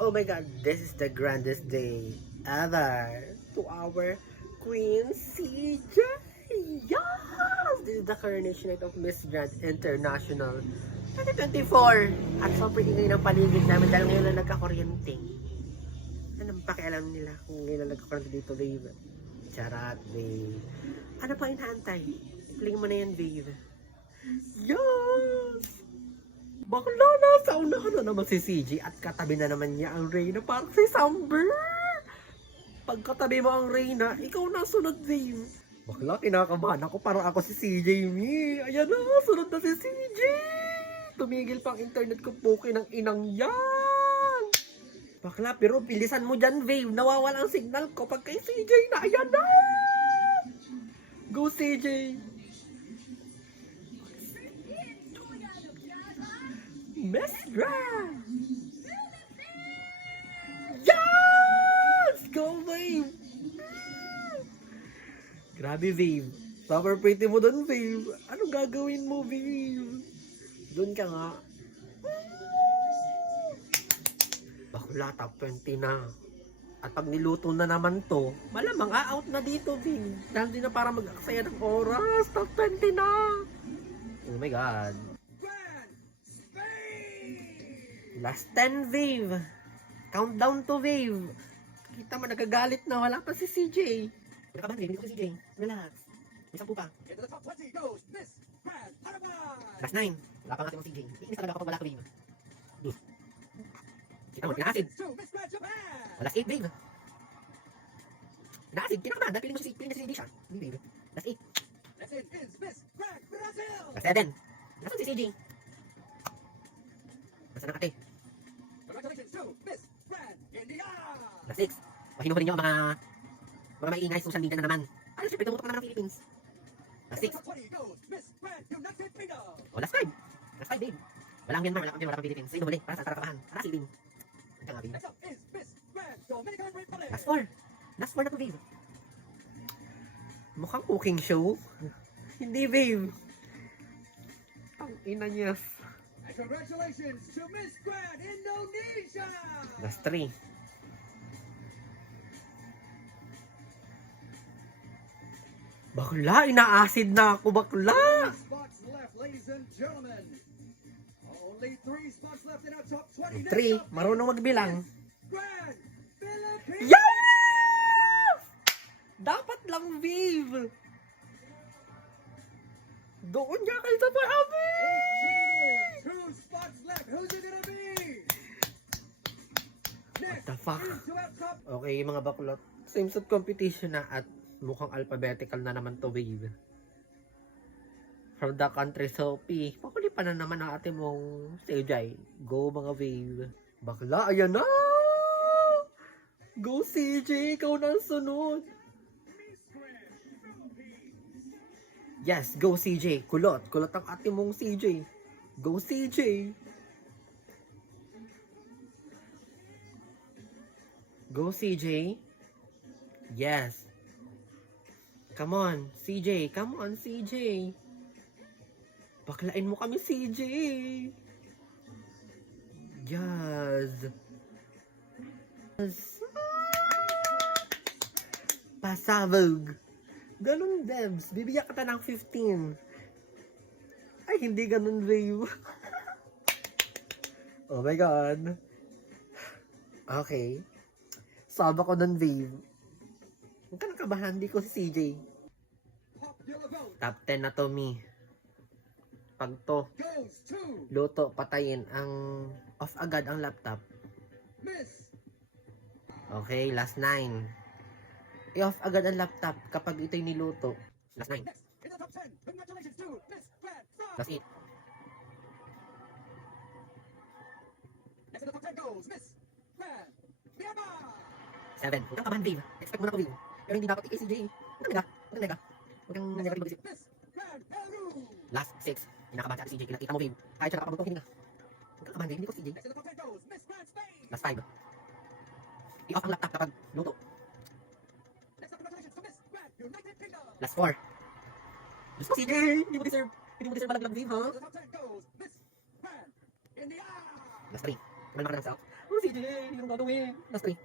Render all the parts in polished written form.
Oh my god, this is the grandest day ever to our Queen CJ. Yes! This is the coronation night of Miss Grand International 2024. At sobrang ingay ng paligid namin dahil ngayon na nagka-kuryente. Anong pakialam nila kung ngayon na nagka-kuryente dito, babe? Charat, babe. Ano pa inaantay? Pling mo na yan, babe. Yes! Bakla na, sa unahan na naman si CJ at katabi na naman niya ang Reyna parang si Samber. Pagkatabi mo ang Reyna, ikaw na sunod, babe. Bakla, kinakabahan ako parang ako si CJ, me. Ayan na, sunod na si CJ. Tumigil pang internet ko, puki ng inang yan. Bakla, pero bilisan mo dyan, babe. Nawawala ang signal ko pag kay CJ na. Ayan na. Go, CJ. Miss Grand! Yes! Go, babe! Grabe, babe. Super pretty mo dun, babe. Anong gagawin mo, babe? Dun ka nga. Bakla, top 20 na. At pag niluto na naman to, malamang out na dito, babe. Dahil di na para mag-aksaya ng oras. Top 20 na. Oh my God. Last 10, Wave. Countdown to Wave. Kita mo, nagagalit na. Wala pa si CJ. Wala ka ba, Wave? Hindi ko si CJ. Relax. May 10 pa. Last 9. Wala pa nga si CJ. Iinis talaga kapag wala ka, Wave. Kita mo, kinakasid. Last 8, Wave. Kinakasid. Kinakabahan. Dahil piling mo si CJ siya. Hindi, Wave. Last 8. Last 7. Nasaan si CJ? Nasaan ang ate? Last 6. Pahinuhin niyo mga maingay social media na naman. Ano siyempre, tumutok na naman ng Philippines. Last 6. Oh, last 5. Last 5, babe. Wala ang Myanmar, wala pang Philippines. Sino huli? Para sa tarakahan. Para si Bing. Ito nga, babe. Last 4. Last 4 na to, babe. Mukhang cooking show. Hindi, babe. Ang ina niya. Congratulations to Miss Grand Indonesia! Last 3. Bakla, ina-acid na ako, bakla! Spots left, ladies and gentlemen. Only 3 spots left in our top 20. 3, marunong magbilang. Grand Philippines! Yes! Dapat lang, babe. Doon niya kayo sa paabi! 2 spots left. Who's it gonna be? What the fuck? Into our top. Okay, mga baklot. Same set competition na at mukhang alphabetical na naman to, babe. From the country Sophie. Pakuli pa na naman ang ate mong CJ. Go, mga babe. Bakla, ayan na! Go, CJ! Ikaw na ang sunod! Yes, go, CJ! Kulot! Kulot ang ate mong CJ! Go, CJ! Go, CJ! Yes! Come on, CJ! Come on, CJ! Baklain mo kami, CJ! Yes! Pasabog! Ganun, Debs. Bibigyan ka ng 15. Ay, hindi ganun, babe. Oh my God. Okay. Saba ko nun, babe. Huwag ka nakabahan. Hindi ko si CJ. Top 10 na to, me. Pag to, luto, patayin. Ang off agad ang laptop. Okay, last 9. I-off agad ang laptop kapag ito'y niluto. Last 9. Last 8. Next in the top 10 goes Miss Grand Myanmar. 7. Huwag kang kabahan, babe. Expect mo na to, babe. Pero hindi dapat i-ACJ. Huwag kang nega. Huwag kang never mag-isip. Last 6. Kinakabahan sa CJ. Kinakita mo, babe. Kahit siya nakapabutong hininga. Huwag kang kabahan, babe. Hindi ko CJ. Last 5. I-off ang laptop kapag luto. Last 4. Diyos ko, CJ! Hindi mo deserve. Hindi mo deserve malaglag, babe, ha? Last 3. Kumalma ka ng south. Oh, CJ, hindi mo gagawin. Last 3.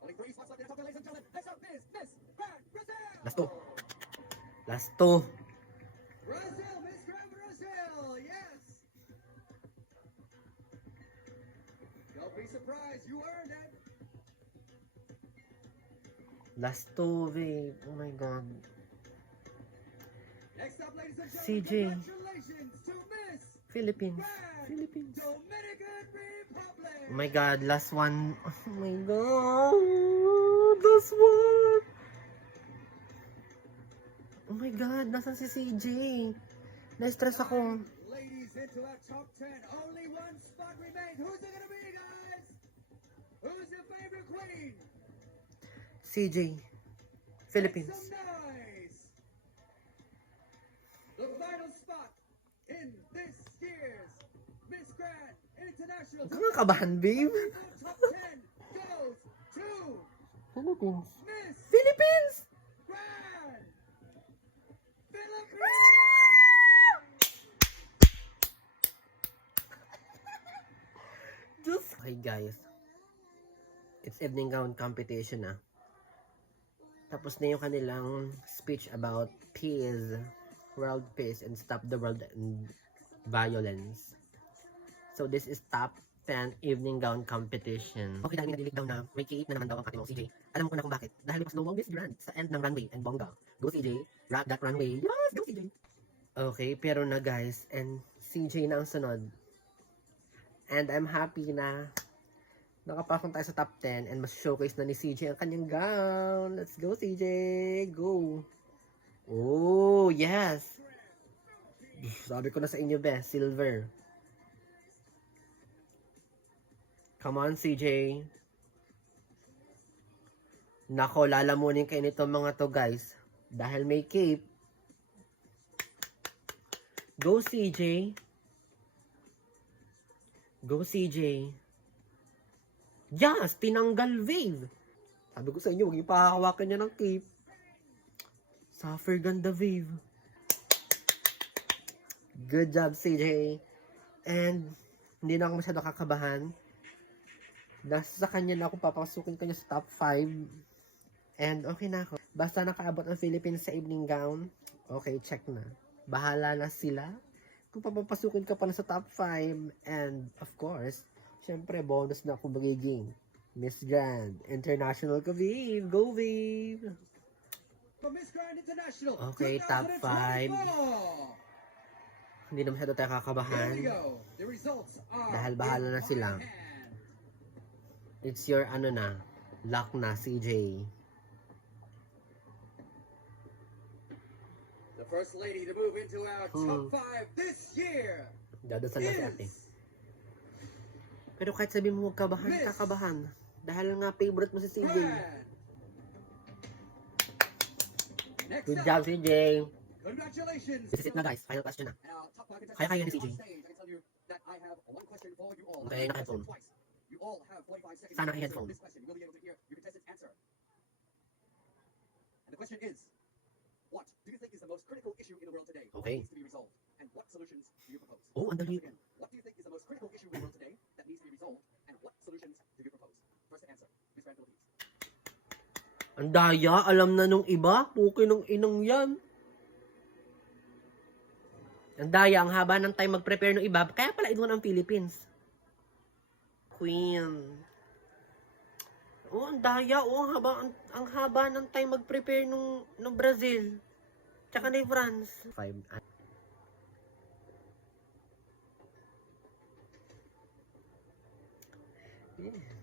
Only 3 spots left in the top 10, ladies and gentlemen. Next up is Miss Grand Brazil. Last 2. Last 2. Brazil, Miss Grand Brazil, yes. Don't be surprised, you earned it. Last 2, babe. Oh my God. Next up, ladies and gentlemen, CJ. congratulations to Miss Philippines. Grand Philippines. Dominican Republic. Oh my God, last one. Oh my God, last one. Oh my God, nasan si CJ? Na-stress ako. Ladies, into our top 10. Only one spot remains. Who's it gonna be, guys? Who's your favorite queen? CJ. Make Philippines. some noise. The final spot in this year's Miss Grand International Huwag kang kabahan, babe. top 10 goes to Philippines. Miss Philippines! Grand Philippines. Just... Okay, guys. It's evening gown competition na. Tapos na yung kanilang speech about peace, world peace, and stop the world and violence. So this is top 10 evening gown competition. Okay, dahil nadilig daw na may kiit na naman daw ang ating CJ. Alam ko na kung bakit. Dahil mas slow Miss Grand sa end ng runway and bongga. Go CJ, rock that runway. Yes, go CJ. Okay, pero na guys, and CJ na ang sunod. And I'm happy na nakapasok tayo sa top 10 and mas showcase na ni CJ ang kanyang gown. Let's go CJ, go. Oh, yes. Sabi ko na sa inyo, best, silver. Come on, CJ. Nako, lalamunin kayo nito mga to, guys. Dahil may cape. Go, CJ. Go, CJ. Yes, tinanggal wave. Sabi ko sa inyo, huwag ipahawakan niya ng cape. Suffer ganda wave. Good job, CJ. And, hindi na ako masyado kakabahan. Nasa kanya na ako papasukin kanya sa top 5. And okay na ako. Basta nakaabot ang Philippines sa evening gown, okay, check na. Bahala na sila. Kung papapasukin ka pa na sa top 5. And of course, syempre bonus na ako magiging Miss Grand International ka, babe. Go, babe! For Miss Grand International Okay, top 5. 2024. Hindi na masyado tayo Here kakabahan. we go. The results are Dahil bahala in na sila. my hand. It's your ano na, luck na, CJ. The first lady to move into our top 5 this year Dadasal na si ate. is Pero kahit sabi mo huwag kabahan, Miss kakabahan. Dahil nga favorite mo si CJ. Grand. Next Good up, job, CJ. congratulations. This is it na, guys. Final question na. And our top 5 contestants Kaya-kaya ni CJ. on stage. I can tell you that I have one question for you all. Okay, I've naka-headphone. questioned twice. You all have 45 seconds Sana to answer headphone. this question. You will be able to hear your contestant's answer. And the question is, what do you think is the most critical issue in the world today Okay. that needs to be resolved? And what solutions do you propose? Oh, ang Once dali. again, what do you think is the most critical issue in the world today that needs to be resolved? And what solutions do you propose? First to answer, Miss Grand Philippines. Ang daya, alam na nung iba. Puki nung inong yan. Ang daya, ang haba ng time mag-prepare nung iba. Kaya pala ito ang Philippines. Queen. Oh, ang daya. Oh, ang haba ng time mag-prepare nung Brazil. Tsaka ni France. 5.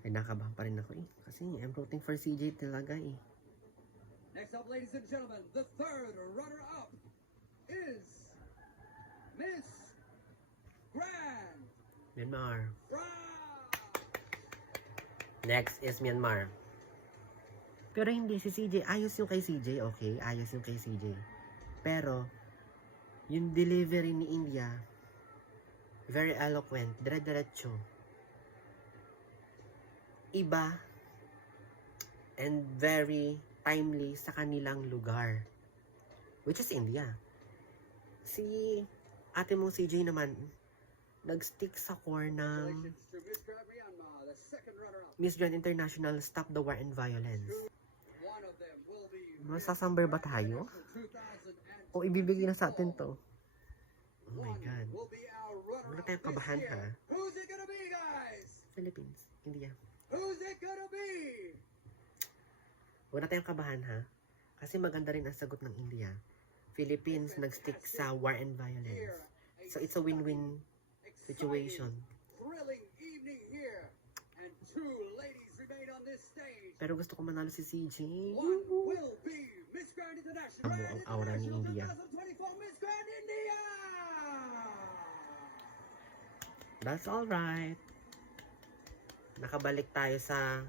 Pinakabahan pa rin ako eh. Kasi I'm rooting for CJ talaga eh. Next up, ladies and gentlemen, the third runner-up is Miss Grand Myanmar. Rock. Next is Myanmar. Pero hindi, si CJ, ayos yung kay CJ, okay? Ayos yung kay CJ. Pero, yung delivery ni India, very eloquent, dire-diretso. Iba, and very timely sa kanilang lugar. Which is India. Si ate mong CJ naman, nag-stick sa core ng Congratulations to Miss Grand Myanmar, the second runner-up. Miss Grand International Stop the War and Violence. One of them will be Masasamber ba tayo? 2012. O ibibigay na sa atin to? Oh my One God. will be our runner-up Huwag na tayong this kabahan, year. ha? Who's it gonna be, guys? Philippines, India. Who's it gonna be? Huwag na tayong kabahan, ha? Kasi maganda rin ang sagot ng India. Philippines nag-stick sa war and violence. So it's a win-win situation. Thrilling evening here, and two ladies remain on this stage. Pero gusto ko manalo si CJ. One will be Miss Grand International. Amo ang aura ni India. 2024 Miss Grand India. That's alright. Nakabalik tayo sa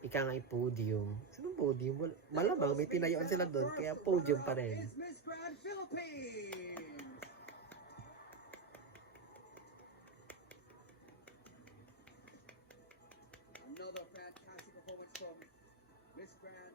ika nga podium. Anong podium? Malamang may tinayuan sila doon, kaya podium pa rin. Is Miss Grand Philippines. Another fantastic performance from Miss Grand